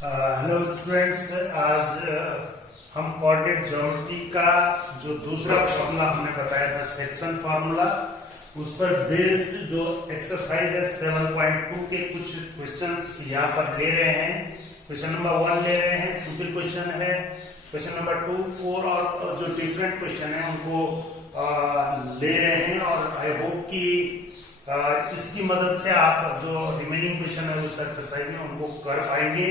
Hello students, आज हम coordinate geometry का जो दूसरा फॉर्मूला हमने बताया था, सेक्शन फॉर्मूला, उस पर बेस्ड जो एक्सरसाइज है 7.2 के कुछ क्वेश्चंस यहाँ पर ले रहे हैं। क्वेश्चन नंबर 1 ले रहे हैं, सिंपल क्वेश्चन है। क्वेश्चन नंबर 2, 4 और जो डिफरेंट क्वेश्चन है उनको ले रहे हैं, और आई होप कि इसकी मदद से आप जो रिमेनिंग क्वेश्चन है उस एक्सरसाइज में उनको कर पाएंगे।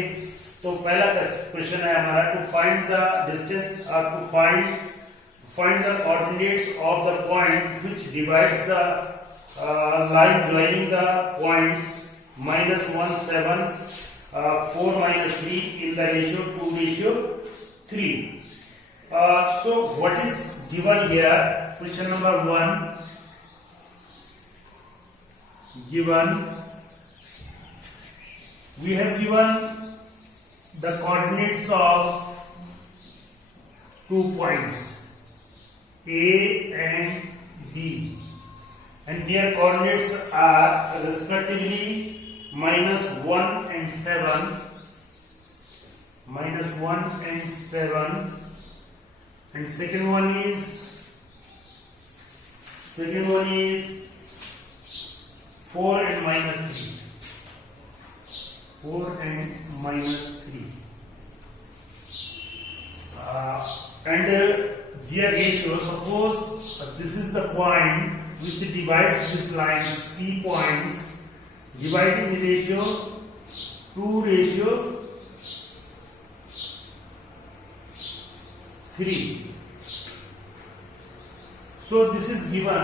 तो पहला क्वेश्चन है हमारा, to find the distance, to find the coordinates of the point which divides the line joining the points -1 7 4 -3 in the ratio 2:3. So what is given here? Question number 1 given, we have given the coordinates of 2 points A and B, and their coordinates are respectively -1 and 7, and second one is 4 and -3. 4 and -3. And their ratio, suppose this is the point which divides this line, C points, dividing the ratio 2:3. So this is given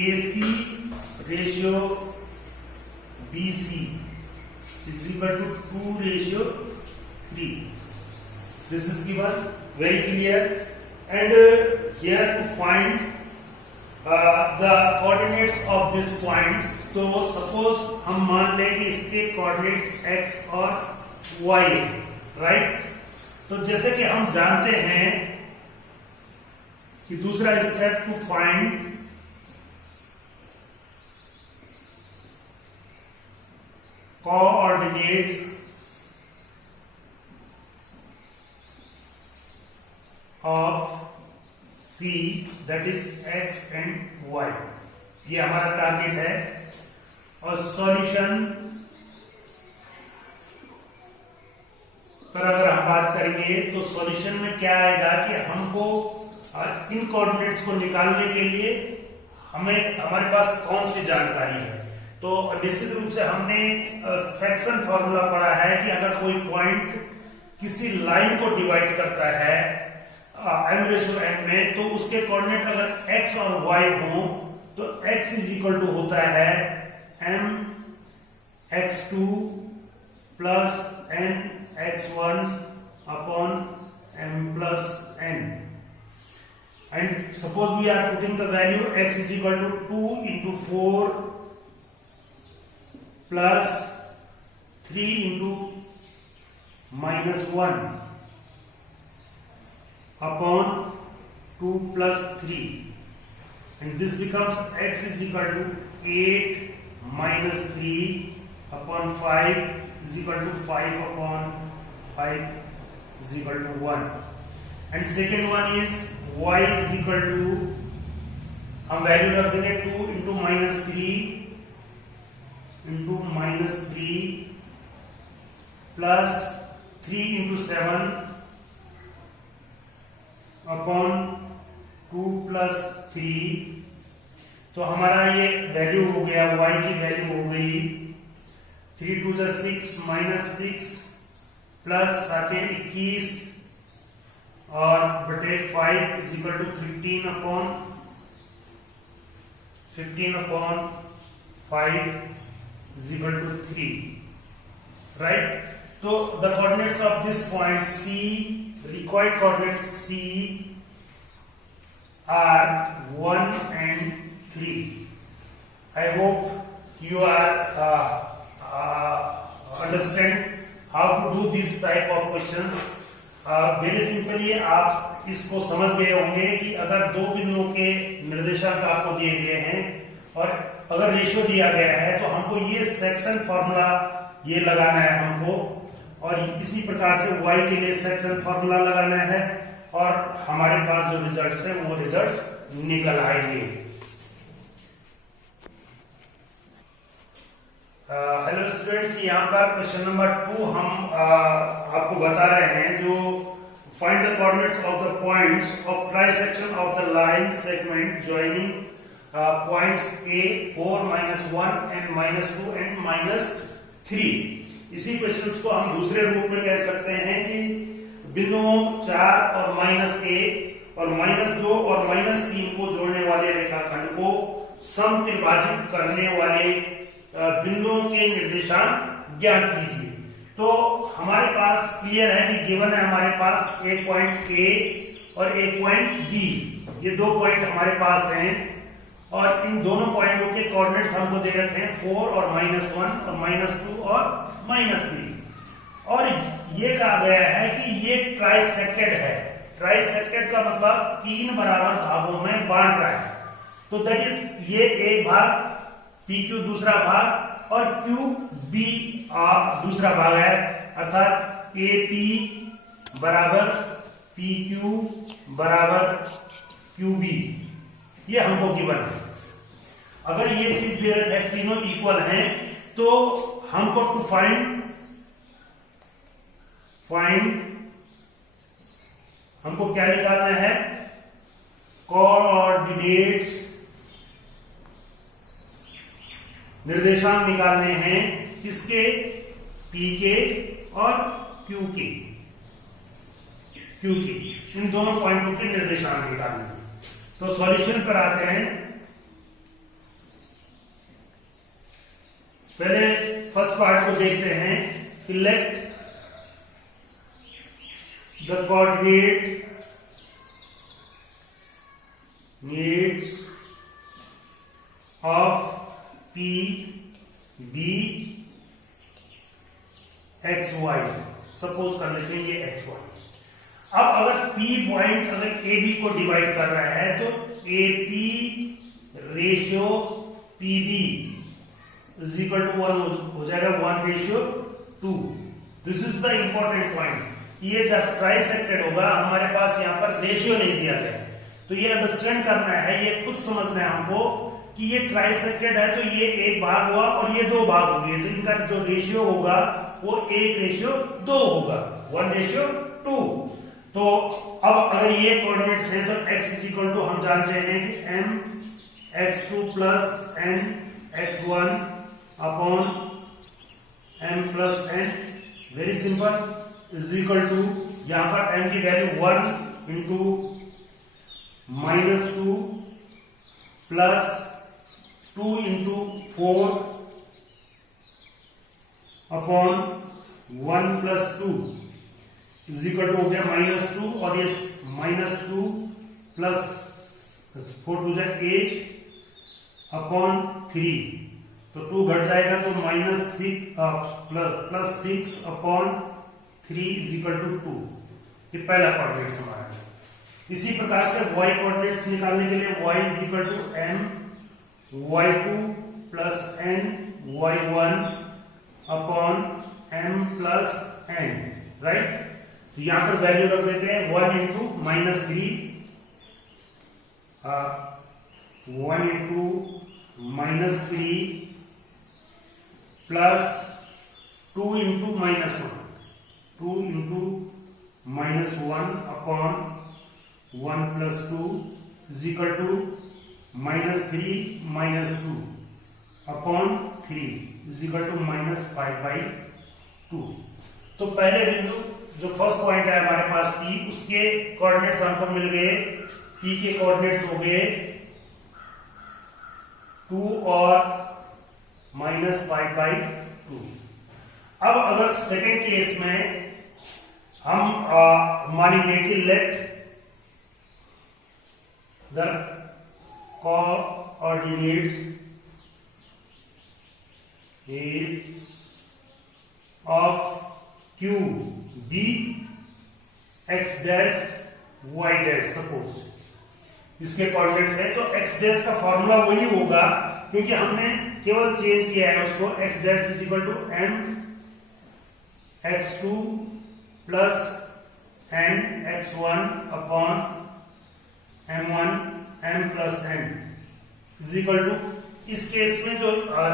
AC ratio BC is equal to 2:3. This is given, very clear. And here to find the coordinates of this point, तो suppose हम मान लें कि इसके coordinate x और y है, right? तो जैसे कि हम जानते हैं कि दूसरा step, to find coordinate of C, that is x and y. ये हमारा टारगेट है। और सॉल्यूशन पर अगर हम बात करेंगे तो सॉल्यूशन में क्या आएगा कि हमको इन कोऑर्डिनेट्स को निकालने के लिए हमारे पास कौन सी जानकारी है। तो निश्चित रूप से हमने सेक्शन फॉर्मूला पढ़ा है कि अगर कोई पॉइंट किसी लाइन को डिवाइड करता है m/n में, तो उसके कोऑर्डिनेट अगर x और y हो तो x इज इक्वल टू होता है mx2 plus nx1 upon m+n. And suppose we are putting the value x is equal to 2 into 4 plus 3 into -1 upon 2 plus 3, and this becomes x is equal to 8 minus 3 upon 5 is equal to 5 upon 5 is equal to 1. And second one is y is equal to, हम value रख देंगे 2 into -3 plus 3 into 7 upon 2 plus 3. तो हमारा ये value हो गया, y की value हो गई 3 2 6 -6 प्लस 21 और बटे 5 इज इक्वल टू 15 अपॉन 5 is equal to 3, right? So the coordinates of this point C, the required coordinates C are 1 and 3. I hope you are understand how to do this type of questions. Very simply आप इसको समझ गए होंगे कि अगर दो बिंदुओं के निर्देशांक आपको दिए गए हैं और अगर रेशियो दिया गया है तो हमको ये सेक्शन फॉर्मूला ये लगाना है हमको, और इसी प्रकार से y के लिए सेक्शन फॉर्मूला लगाना है, और हमारे पास जो रिजल्ट्स है वो रिजल्ट्स निकल आएंगे। हेलो स्टूडेंट्स, यहाँ पर क्वेश्चन नंबर 2 हम आपको बता रहे हैं, जो find the coordinates of the points of trisection of the line segment joining points A 4, -1 and -2 and -3। इसी क्वेश्चन को हम दूसरे रूप में कह सकते हैं कि बिंदुओं 4 और -1 और -2 और -3 को जोड़ने वाले रेखाखंड को समत्रिभाजित करने वाले बिंदुओं के निर्देशांक ज्ञात कीजिए। तो हमारे पास क्लियर है कि गिवन है हमारे पास एक पॉइंट A और एक पॉइंट B, ये दो पॉइंट हमारे पास हैं, और इन दोनों पॉइंटों के कोऑर्डिनेट्स हमको दे रखे हैं 4 और -1 और -2 और -3, और ये कहा गया है कि ये ट्राइसेक्टेड है। ट्राइसेक्टेड का मतलब 3 बराबर भागों में बांट रहा है, तो दैट इज ये एक भाग PQ दूसरा भाग और QB दूसरा भाग है, अर्थात AP बराबर PQ बराबर QB, ये हमको गिवन है। अगर ये चीज दे रखा है तीनों इक्वल हैं, तो हमको टू फाइंड हमको क्या निकालना है, कोऑर्डिनेट्स, निर्देशांक निकालने हैं किसके, P के और Q के, इन दोनों पॉइंटों के निर्देशांक निकालने हैं। तो सॉल्यूशन पर आते हैं। पहले फर्स्ट पार्ट को देखते हैं कि let the coordinate of P B XY, suppose कर लेते हैं ये XY। अब अगर P पॉइंट अगर AB को डिवाइड कर रहा है तो AP ratio PB is equal to 1 हो जाएगा, 1:2। This is the important point. ये जब ट्राइसेक्टेड होगा, हमारे पास यहाँ पर रेशियो नहीं दिया गया, तो ये अंडरस्टैंड करना है, ये खुद समझना है हमको कि ये ट्राइसेक्टेड है, तो ये एक भाग हुआ और ये दो भाग हो गए, तो इनका जो रेशियो होगा वो 1:2 होगा, 1:2। तो अब अगर ये कोऑर्डिनेट्स हैं तो x इज इक्वल टू हम जानते हैं कि mx2 plus nx1 upon m+n, very simple, is equal to यहां पर m की value 1 into -2 plus 2 into 4 upon 1+2 is equal to हो गया -2, और ये -2 प्लस 4 टू जा 8 अपॉन 3, तो 2 घट जाएगा तो plus 6 upon 3 is equal to 2। ये पहला कोऑर्डिनेट्स हमारा है। इसी प्रकार से y कोऑर्डिनेट्स निकालने के लिए y is equal to m y2 plus n y1 upon m+n, right. तो यहां पर वैल्यू रख देते हैं 1 into -3, 1 into -3 plus 2 into -1, 2 into -1 upon 1+2 is equal to -3 upon 3 is equal to -5/2। तो पहले बिंदु जो फर्स्ट पॉइंट है हमारे पास P, उसके कोऑर्डिनेट्स हमको मिल गए, P के कोऑर्डिनेट्स हो गए 2 और -5/2। अब अगर सेकंड केस में हम मानेंगे कि let the coordinates of Q B x dash y dash, suppose इसके कोऑर्डिनेट्स है, तो x डैश का फॉर्मूला वही होगा, क्योंकि हमने केवल चेंज किया है उसको, x dash is equal to m x2 plus n x1 upon m1 m plus n is equal to, इस केस में जो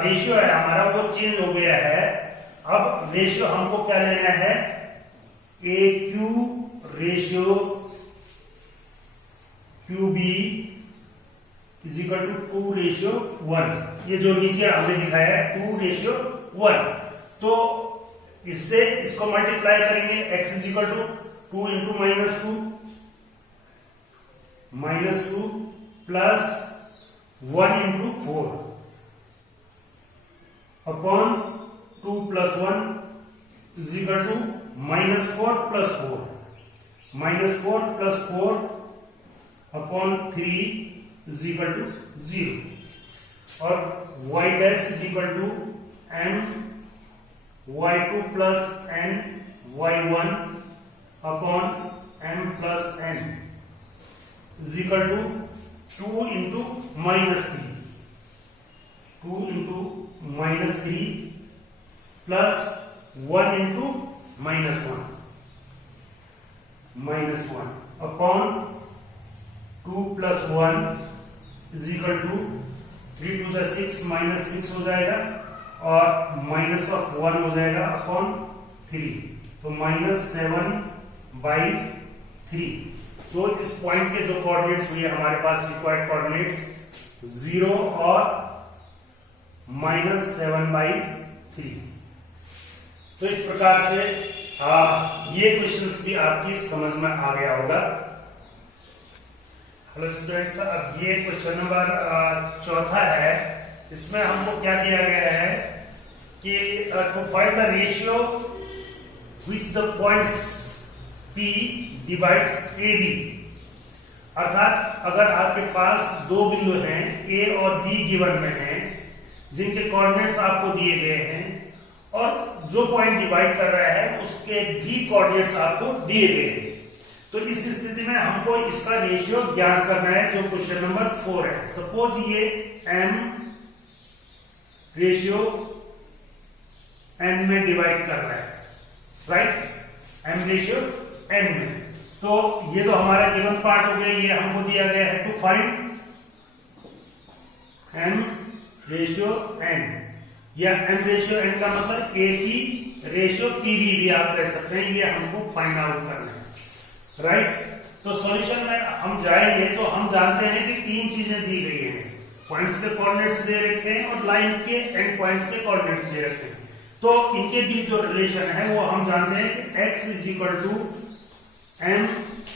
रेशियो है हमारा वो चेंज हो गया है। अब रेशियो हमको क्या लेना है, AQ ratio QB is equal to 2:1। ये जो नीचे हमने दिखाया है 2:1। तो इससे इसको मल्टीप्लाई करेंगे, x is equal to 2 into -2 plus 1 into 4 upon 2 plus 1 is equal to -4 plus 4 upon 3 is equal to 0 और y dash is equal to m y2 plus n y1 upon m plus n is equal to 2 into -3 plus 1 into -1 upon 2 plus 1 is equal to 3 to 6 -6 हो जाएगा और -1 हो जाएगा upon 3, तो -7/3। तो इस point के जो कोऑर्डिनेट्स हुए हमारे पास रिक्वायर्ड कोऑर्डिनेट्स 0 और -7/3। तो इस प्रकार से ये क्वेश्चंस भी आपकी समझ में आ गया होगा। हेलो स्टूडेंट्स, अब ये क्वेश्चन नंबर 4 है। इसमें हमको क्या दिया गया है कि to find the ratio which the points P divides AB, अर्थात अगर आपके पास दो बिंदु हैं A और B गिवन में हैं, जिनके कोऑर्डिनेट्स आपको दिए गए हैं और जो पॉइंट डिवाइड कर रहा है उसके भी कोऑर्डिनेट्स आपको दिए गए हैं, तो इस स्थिति में हमको इसका रेशियो ज्ञात करना है, जो क्वेश्चन नंबर 4 है। सपोज ये m रेशियो n में डिवाइड कर रहा है, राइट, m रेशियो n में। तो ये तो हमारा गिवन पार्ट हो गया, ये हमको दिया गया है to find m ratio n, या m रेशियो n का मतलब a की रेशियो PB भी आप कह सकते हैं, ये हमको फाइंड आउट करना है, राइट। तो सॉल्यूशन में हम जाएंगे तो हम जानते हैं कि 3 चीजें दी गई हैं, पॉइंट्स के कोऑर्डिनेट्स दे रखे हैं और लाइन के एंड पॉइंट्स के कोऑर्डिनेट्स दे रखे हैं। तो इनके बीच जो रिलेशन है वो हम जानते हैं कि x is equal to m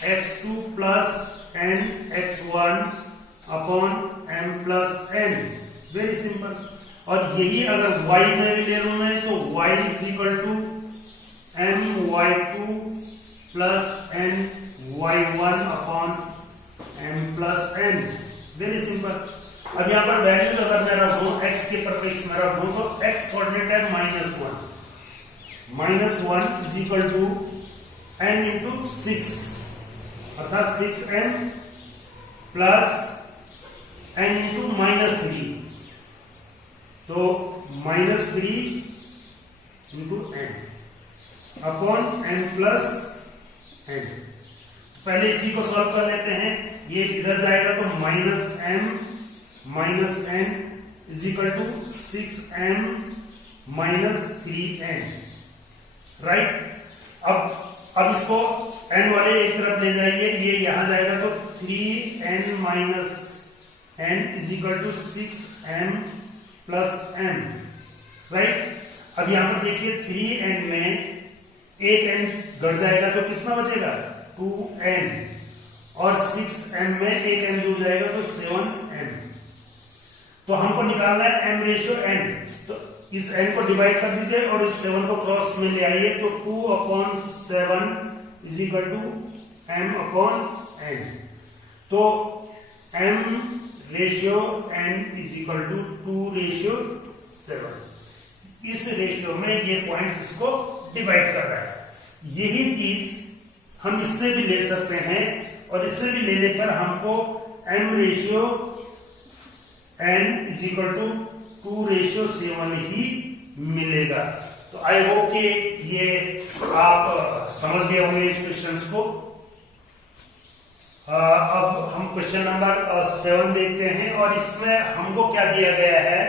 x2 plus n x1 upon m plus n, very simple. और यही अगर y में भी ले लूं मैं तो y is equal to m y2 plus n y1 upon m plus n, very simple. अब यहां पर वैल्यूज अगर मैं रखूं x के परफेक्ट में रखूं तो x कोऑर्डिनेट है -1 is equal to n into 6, अर्थात 6n प्लस n इंटू -3, तो -3 into n upon n plus n। पहले इसी को सॉल्व कर लेते हैं, ये इधर जाएगा तो -m minus n is equal to 6m minus 3n, right. अब इसको n वाले एक तरफ ले जाइए, ये यहां जाएगा तो 3n minus n is equal to 6m plus n, right. अब यहां पर देखिए 3n में एक n घट जाएगा तो कितना बचेगा 2n, और 6n में एक n जुड़ जाएगा तो 7n। तो हमको निकालना है m रेशियो n, तो इस n को डिवाइड कर दीजिए और इस 7 को क्रॉस में ले आइए, तो 2/7 is equal to m upon n। तो m ratio n is equal to 2:7। इस रेशियो में ये पॉइंट्स इसको डिवाइड कर रहा है। यही चीज हम इससे भी ले सकते हैं, और इससे भी लेने पर हमको m ratio n is equal to 2:7 ही मिलेगा। तो तो आई होप कि ये आप समझ गए होंगे इस क्वेश्चंस को। अब हम क्वेश्चन नंबर 7 देखते हैं और इसमें हमको क्या दिया गया है।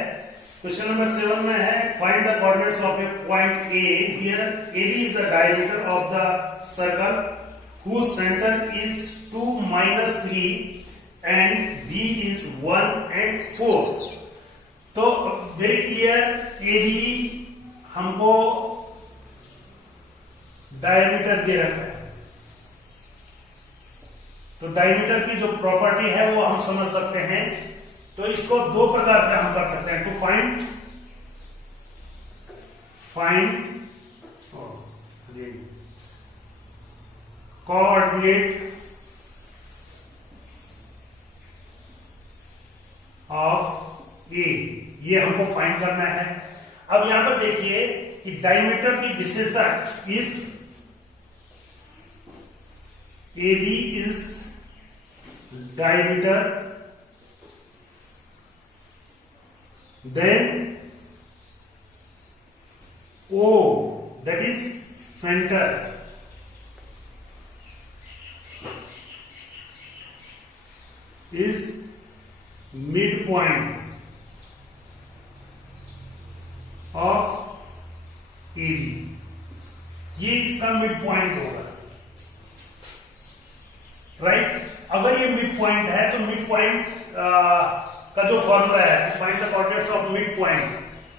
क्वेश्चन नंबर 7 में है find the coordinates of A point A here A is the diameter of the circle whose center is 2, -3 and B is 1 and 4। तो वेरी क्लियर, एडी हमको डायमीटर दे रखा है, तो डायमीटर की जो प्रॉपर्टी है वो हम समझ सकते हैं। तो इसको दो प्रकार से हम कर सकते हैं, टू फाइंड कोऑर्डिनेट ऑफ ए, ये हमको फाइंड करना है। अब यहां पर देखिए कि डायमीटर की विशेषता, if A B is diameter then O, that is center, is midpoint of AB, ये इसका मिड पॉइंट होगा, राइट। अगर ये मिड पॉइंट है तो मिड पॉइंट का जो फॉर्मूला है find the coordinates of mid point,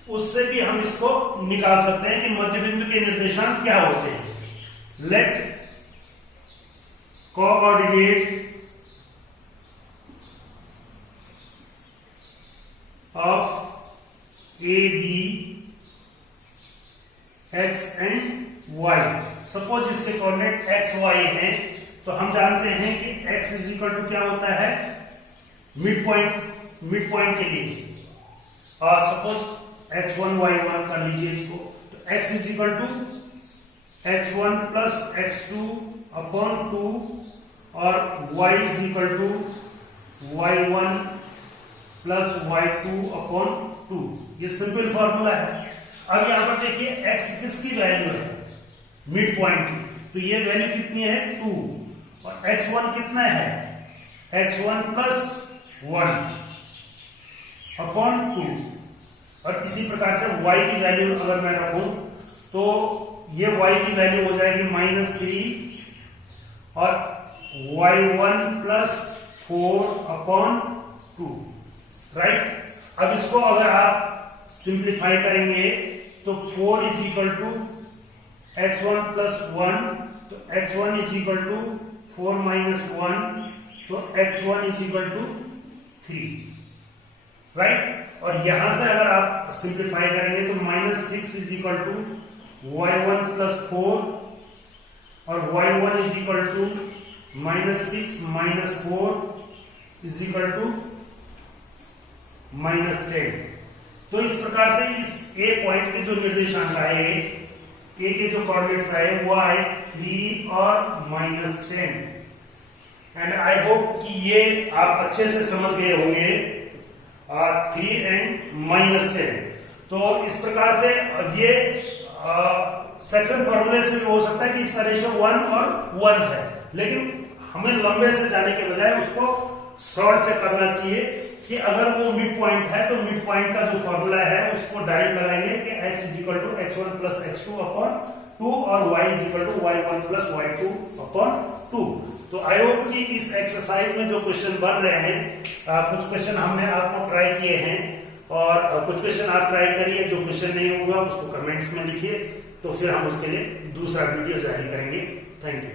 उससे भी हम इसको निकाल सकते हैं कि मध्य बिंदु के निर्देशांक क्या होते हैं। Let coordinate of A B x and y, suppose इसके कोऑर्डिनेट एक्स वाई हैं, तो हम जानते हैं कि x इज इक्वल टू क्या होता है, मिड पॉइंट के लिए, और सपोज x1 y1 कर लीजिए इसको, तो x is equal to x1 plus x2 upon 2 और y is equal to y1 plus y2 upon 2। ये सिंपल फॉर्मूला है। अब यहां पर देखिए x किसकी वैल्यू है, मिड पॉइंट की, तो ये वैल्यू कितनी है 2, और x1 कितना है, x1 प्लस 1 अपॉन 2, और इसी प्रकार से y की वैल्यू अगर मैं रखूं तो ये y की वैल्यू हो जाएगी -3 और y1 प्लस 4 अपॉन 2, राइट। अब इसको अगर आप सिंप्लीफाई करेंगे तो 4 is equal to x1 plus 1, तो x1 is equal to 4 minus 1, तो x1 is equal to 3, right. और यहां से अगर आप सिंप्लीफाई करेंगे तो -6 is equal to y1 plus 4 और y1 is equal to -6 minus 4 is equal to -10। तो इस प्रकार से इस ए पॉइंट के जो निर्देशांक आए, ए के जो कोऑर्डिनेट्स आए वो आए 3 और -10। एंड आई होप कि ये आप अच्छे से समझ गए होंगे, 3 एंड -10। तो इस प्रकार से ये सेक्शन फॉर्मूले से भी हो सकता है कि इसका रेशियो 1 और 1 है, लेकिन हमें लंबे से जाने के बजाय उसको शॉर्ट से करना चाहिए कि अगर वो मिड पॉइंट है तो मिड पॉइंट का जो फॉर्मूला है उसको डायरेक्ट लगाएंगे कि x is equal to x1 plus x2 upon 2 और y is equal to y1 plus y2 upon 2। तो आई होप कि इस एक्सरसाइज में जो क्वेश्चन बन रहे हैं, कुछ क्वेश्चन हमने आपको ट्राई किए हैं और कुछ क्वेश्चन आप ट्राई करिए, जो क्वेश्चन नहीं होगा उसको कमेंट्स में लिखिए, तो फिर हम उसके लिए दूसरा वीडियो जारी करेंगे। Thank you.